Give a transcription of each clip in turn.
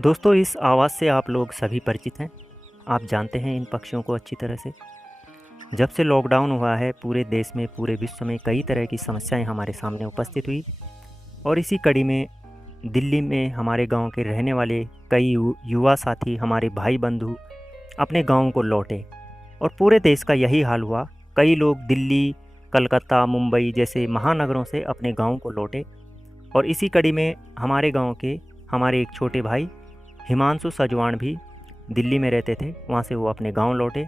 दोस्तों, इस आवाज़ से आप लोग सभी परिचित हैं। आप जानते हैं इन पक्षियों को अच्छी तरह से। जब से लॉकडाउन हुआ है, पूरे देश में, पूरे विश्व में कई तरह की समस्याएं हमारे सामने उपस्थित हुई और इसी कड़ी में दिल्ली में हमारे गांव के रहने वाले कई युवा साथी, हमारे भाई बंधु अपने गाँव को लौटे और पूरे देश का यही हाल हुआ। कई लोग दिल्ली, कलकत्ता, मुंबई जैसे महानगरों से अपने गाँव को लौटे और इसी कड़ी में हमारे गाँव के हमारे एक छोटे भाई हिमांशु सजवाण भी दिल्ली में रहते थे। वहाँ से वो अपने गांव लौटे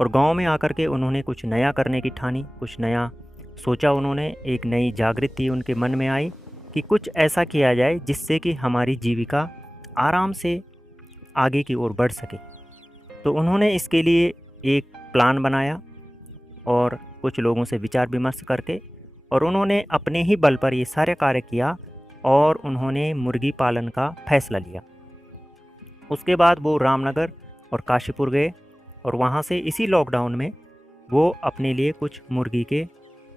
और गांव में आकर के उन्होंने कुछ नया करने की ठानी, कुछ नया सोचा। उन्होंने एक नई जागृति उनके मन में आई कि कुछ ऐसा किया जाए जिससे कि हमारी जीविका आराम से आगे की ओर बढ़ सके। तो उन्होंने इसके लिए एक प्लान बनाया और कुछ लोगों से विचार विमर्श करके और उन्होंने अपने ही बल पर ये सारे कार्य किया और उन्होंने मुर्गी पालन का फैसला लिया। उसके बाद वो रामनगर और काशीपुर गए और वहाँ से इसी लॉकडाउन में वो अपने लिए कुछ मुर्गी के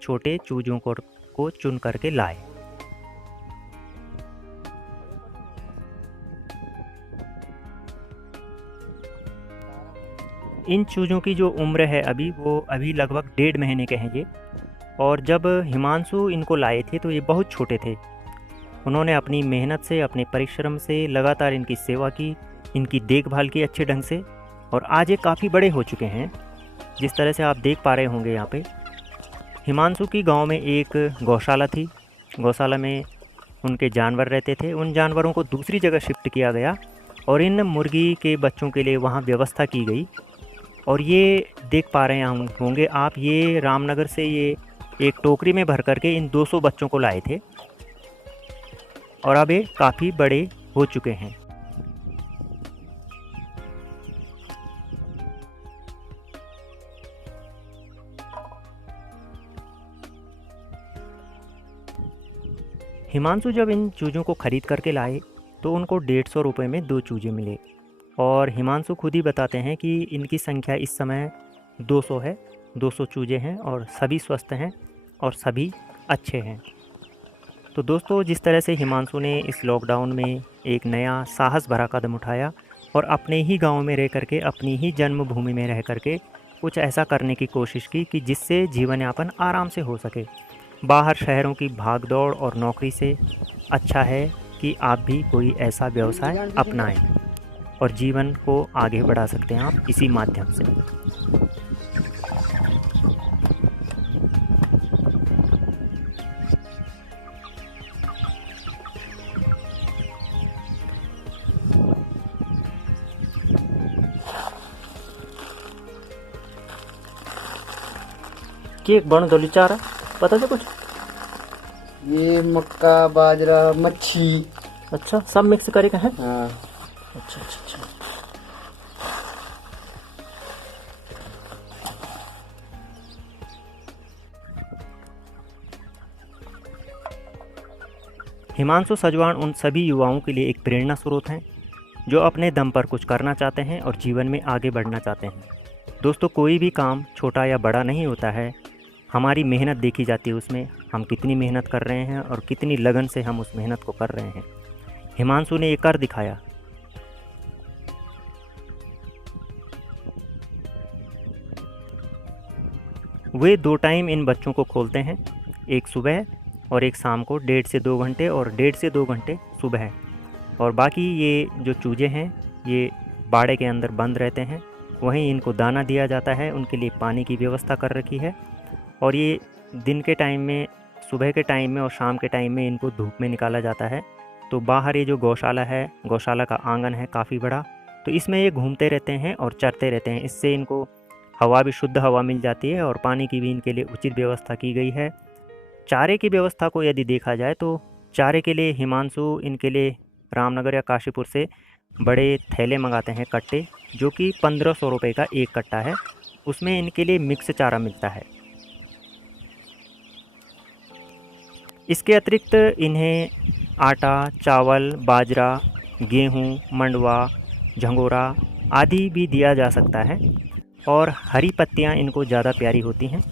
छोटे चूजों को चुन करके लाए। इन चूजों की जो उम्र है वो अभी लगभग 1.5 महीने के हैं ये। और जब हिमांशु इनको लाए थे तो ये बहुत छोटे थे। उन्होंने अपनी मेहनत से, अपने परिश्रम से लगातार इनकी सेवा की, इनकी देखभाल की अच्छे ढंग से और आज ये काफ़ी बड़े हो चुके हैं। जिस तरह से आप देख पा रहे होंगे यहाँ पे हिमांशु की गांव में एक गौशाला थी। गौशाला में उनके जानवर रहते थे। उन जानवरों को दूसरी जगह शिफ्ट किया गया और इन मुर्गी के बच्चों के लिए वहाँ व्यवस्था की गई। और ये देख पा रहे होंगे आप, ये रामनगर से ये एक टोकरी में भर करके इन 200 बच्चों को लाए थे और अब ये काफ़ी बड़े हो चुके हैं। हिमांशु जब इन चूज़ों को ख़रीद करके लाए तो उनको 150 रुपये में 2 चूज़े मिले और हिमांशु खुद ही बताते हैं कि इनकी संख्या इस समय 200 है। 200 चूज़े हैं और सभी स्वस्थ हैं और सभी अच्छे हैं। तो दोस्तों, जिस तरह से हिमांशु ने इस लॉकडाउन में एक नया साहस भरा कदम उठाया और अपने ही गांव में रह करके, अपनी ही जन्मभूमि में रह करके कुछ ऐसा करने की कोशिश की कि जिससे जीवन यापन आराम से हो सके। बाहर शहरों की भागदौड़ और नौकरी से अच्छा है कि आप भी कोई ऐसा व्यवसाय अपनाएं और जीवन को आगे बढ़ा सकते हैं आप इसी माध्यम से। केक बन दो चारा पता है कुछ? ये मक्का, बाजरा, मच्छी। अच्छा, सब मिक्स करके है। हाँ। अच्छा अच्छा अच्छा। हिमांशु सजवाण उन सभी युवाओं के लिए एक प्रेरणा स्रोत हैं जो अपने दम पर कुछ करना चाहते हैं और जीवन में आगे बढ़ना चाहते हैं। दोस्तों, कोई भी काम छोटा या बड़ा नहीं होता है। हमारी मेहनत देखी जाती है उसमें, हम कितनी मेहनत कर रहे हैं और कितनी लगन से हम उस मेहनत को कर रहे हैं। हिमांशु ने ये कर दिखाया। वे 2 टाइम इन बच्चों को खोलते हैं, एक सुबह और एक शाम को, 1.5 से 2 घंटे और 1.5 से 2 घंटे सुबह। और बाकी ये जो चूजे हैं ये बाड़े के अंदर बंद रहते हैं। वहीं इनको दाना दिया जाता है, उनके लिए पानी की व्यवस्था कर रखी है। और ये दिन के टाइम में, सुबह के टाइम में और शाम के टाइम में इनको धूप में निकाला जाता है। तो बाहर ये जो गौशाला है, गौशाला का आंगन है काफ़ी बड़ा, तो इसमें ये घूमते रहते हैं और चरते रहते हैं। इससे इनको हवा भी, शुद्ध हवा मिल जाती है और पानी की भी इनके लिए उचित व्यवस्था की गई है। चारे की व्यवस्था को यदि देखा जाए तो चारे के लिए हिमांशु इनके लिए रामनगर या काशीपुर से बड़े थैले मंगाते हैं, कट्टे, जो कि 1500 रुपये का एक कट्टा है। उसमें इनके लिए मिक्स चारा मिलता है। इसके अतिरिक्त इन्हें आटा, चावल, बाजरा, गेहूँ, मंडवा, झंगोरा आदि भी दिया जा सकता है और हरी पत्तियाँ इनको ज़्यादा प्यारी होती हैं।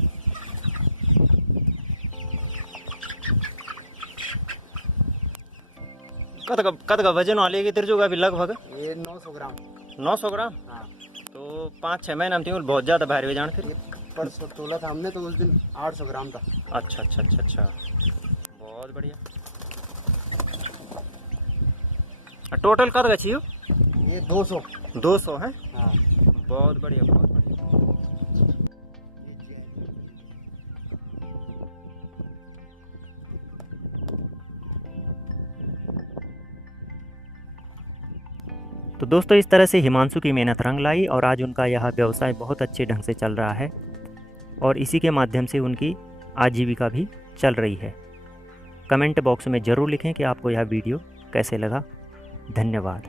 कद का वजन वाले की तिरजू का भी लगभग ये 900 ग्राम। 900 ग्राम। हाँ। तो 5-6 महीने हम थी बहुत ज़्यादा भारी हो जान फिर। परसों तोला था हमने तो उस दिन 800 ग्राम था। अच्छा अच्छा अच्छा अच्छा, बहुत बढ़िया। टोटल कद का चाहिए? ये 200। 200 है। हाँ। बहुत बढ़िया बहुत बढ़िया। तो दोस्तों इस तरह से हिमांशु की मेहनत रंग लाई और आज उनका यह व्यवसाय बहुत अच्छे ढंग से चल रहा है और इसी के माध्यम से उनकी आजीविका भी चल रही है। कमेंट बॉक्स में ज़रूर लिखें कि आपको यह वीडियो कैसे लगा। धन्यवाद।